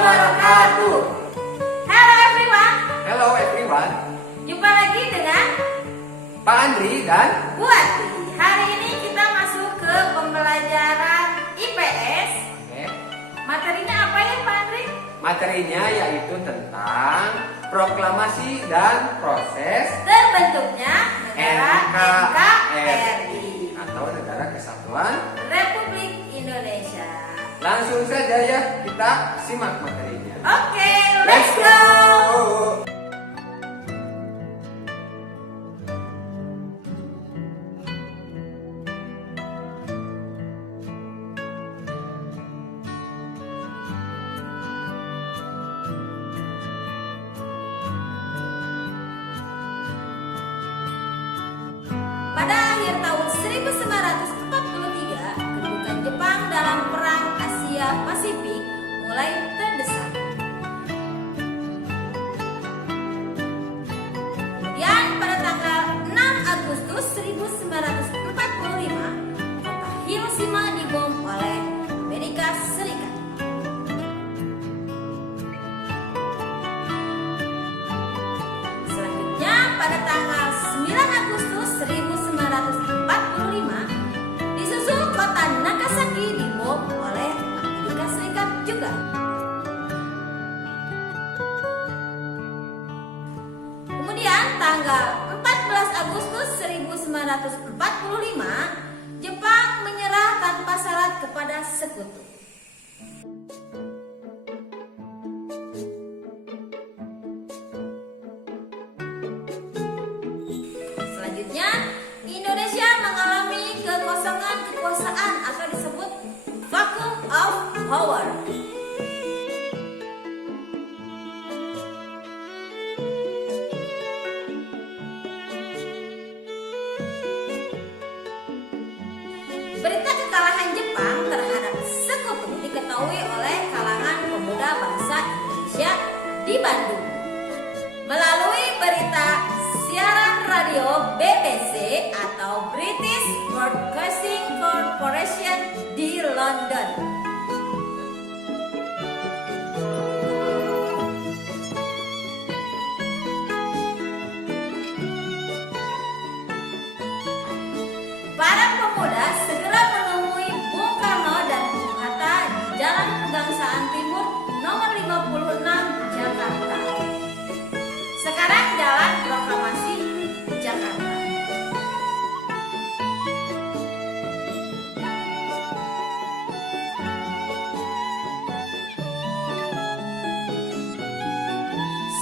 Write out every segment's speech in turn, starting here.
wabarakatuh. Hello everyone. Hello everyone. Jumpa lagi dengan Pak Andri dan Bu Ati. Hari ini kita masuk ke pembelajaran IPS. Oke. Materinya apa ya Pak Andri? Materinya yaitu tentang proklamasi dan proses Terbentuknya negara NKRI NKRI atau Negara Kesatuan. Republik Indonesia. Langsung saja ya kita simak materinya. Oke, let's go. Pada akhir tahun 1943, kedudukan Jepang dalam Perang Asia Pasifik mulai terdesak. Kemudian pada tanggal 6 Agustus 1945, kota Hiroshima dibom oleh Amerika Serikat. Selanjutnya pada tanggal 9 Agustus 1945 disusul kota Nagasaki dibom oleh Amerika Serikat juga. Kemudian tanggal 14 Agustus 1945 Jepang menyerah tanpa syarat kepada sekutu. Selanjutnya, Indonesia mengalami kekosongan kekuasaan atau disebut vacuum of power. Berita kekalahan Jepang terhadap sekutu diketahui oleh kalangan pemuda bangsa Indonesia di Bandung melalui berita siaran radio BBC atau British Broadcasting Corporation di London. Para pemuda segera menemui Bung Karno dan Bung Hatta di Jalan Pegangsaan Timur nomor 56 Jakarta. Sekarang Jalan Proklamasi Jakarta.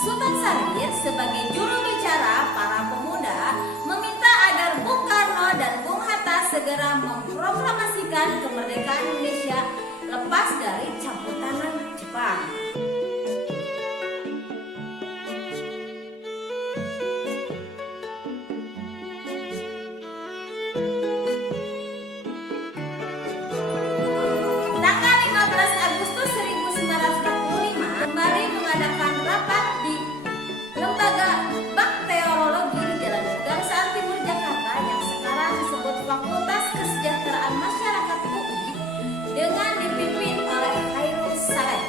Sultan Syahrir sebagai juru bicara para pemuda meminta agar Bung Karno dan Bung Hatta segera memproklamasikan kemerdekaan Indonesia lepas dari campur tangan Jepang. Tanggal 15 Agustus 1945 kembali mengadakan rapat di Lembaga Bakteriologi di Jalan Pegangsaan Timur Jakarta yang sekarang disebut Fakultas Kesejahteraan Masyarakat UI dengan dipimpin oleh Khairul Saleh.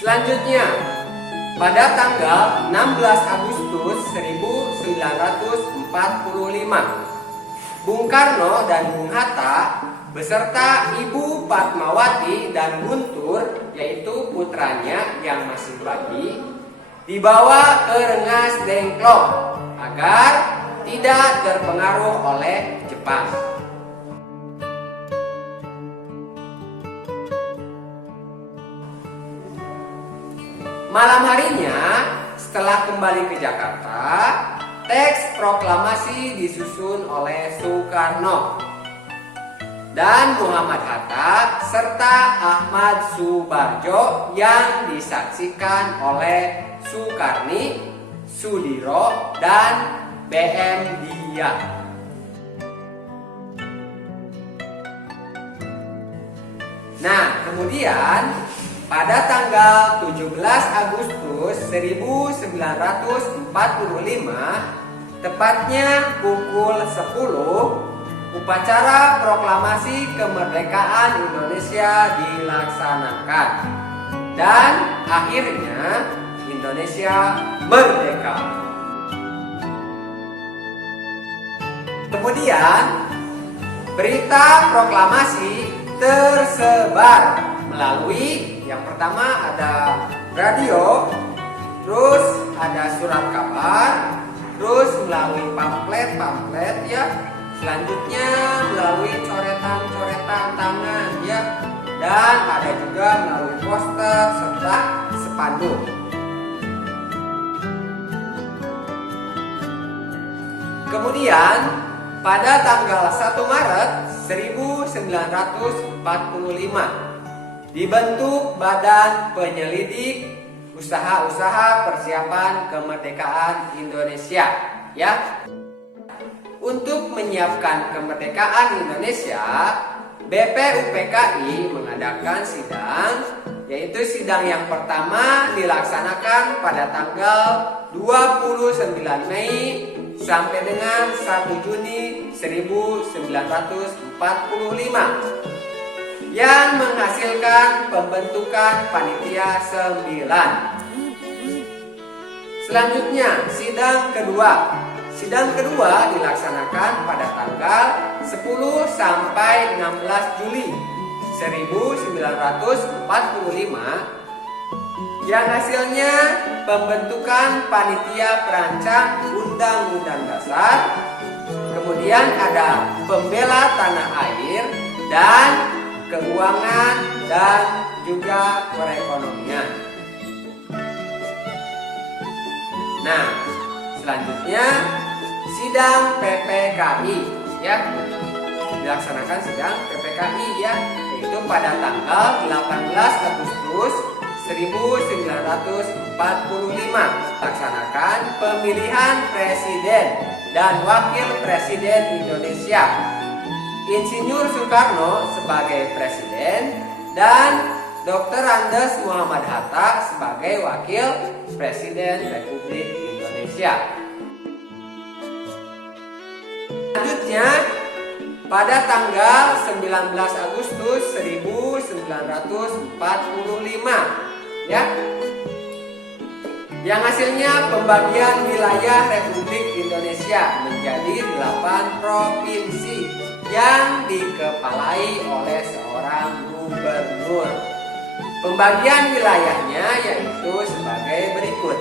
Selanjutnya, pada tanggal 16 Agustus 1945, Bung Karno dan Bung Hatta beserta Ibu Fatmawati dan Guntur, yaitu putranya yang masih bayi, dibawa ke Rengas Dengklok agar tidak terpengaruh oleh Jepang. Malam harinya, setelah kembali ke Jakarta, teks proklamasi disusun oleh Soekarno dan Muhammad Hatta serta Ahmad Subarjo yang disaksikan oleh Sukarni, Sudiro, dan BM Dia. Nah, kemudian pada tanggal 17 Agustus 1945 Tepatnya pukul 10, upacara proklamasi kemerdekaan Indonesia dilaksanakan. Dan akhirnya Indonesia merdeka. Kemudian berita proklamasi tersebar melalui yang pertama ada radio, terus ada surat kabar, terus melalui pamflet ya, selanjutnya melalui coretan-coretan tangan ya, dan ada juga melalui poster serta spanduk. Kemudian pada tanggal 1 Maret 1945 dibentuk Badan Penyelidik Usaha-usaha Persiapan Kemerdekaan Indonesia ya. Untuk menyiapkan kemerdekaan Indonesia, BPUPKI mengadakan sidang, yaitu sidang yang pertama dilaksanakan pada tanggal 29 Mei sampai dengan 1 Juni 1945 yang menghasilkan pembentukan panitia 9. Selanjutnya sidang kedua. Sidang kedua dilaksanakan pada tanggal 10 sampai 16 Juli 1945 yang hasilnya pembentukan panitia perancang Undang-Undang Dasar. Kemudian ada pembela tanah air dan keuangan dan juga perekonomian. Nah, selanjutnya sidang PPKI ya. Dilaksanakan sidang PPKI ya, yaitu pada tanggal 18 Agustus 1945. Laksanakan pemilihan presiden dan wakil presiden Indonesia. Insinyur Soekarno sebagai presiden dan Dr. Andes Muhammad Hatta sebagai wakil presiden Republik Indonesia. Selanjutnya pada tanggal 19 Agustus 1945 ya, yang hasilnya pembagian wilayah Republik Indonesia menjadi 8 provinsi yang dikepalai oleh seorang gubernur. Pembagian wilayahnya yaitu sebagai berikut.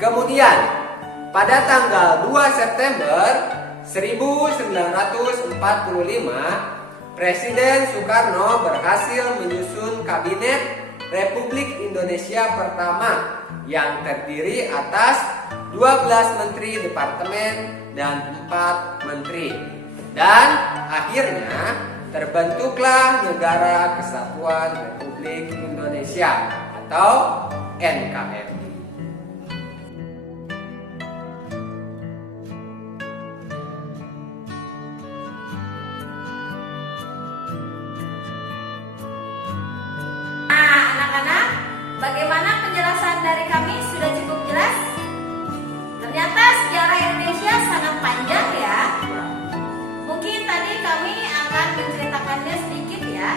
Kemudian pada tanggal 2 September 1945 Presiden Soekarno berhasil menyusun Kabinet Republik Indonesia pertama yang terdiri atas 12 menteri departemen dan 4 menteri. Dan akhirnya terbentuklah Negara Kesatuan Republik Indonesia atau NKRI. Bagaimana penjelasan dari kami? Sudah cukup jelas? Ternyata sejarah Indonesia sangat panjang ya. Mungkin tadi kami akan menceritakannya sedikit ya.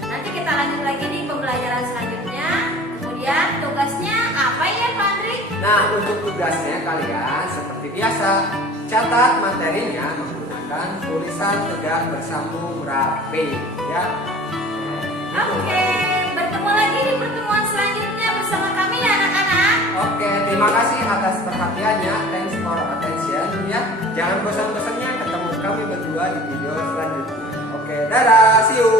Nanti kita lanjut lagi di pembelajaran selanjutnya. Kemudian tugasnya apa ya Pak Andri? Nah, untuk tugasnya kalian seperti biasa catat materinya menggunakan tulisan tegak bersambung rapi ya. Oke, bertemu lagi di pertemuan selanjutnya bersama kami ya anak-anak. Oke, terima kasih atas perhatiannya. Thanks for attention ya. Jangan bosan-bosannya ketemu kami berdua di video selanjutnya. Oke, dadah, see you.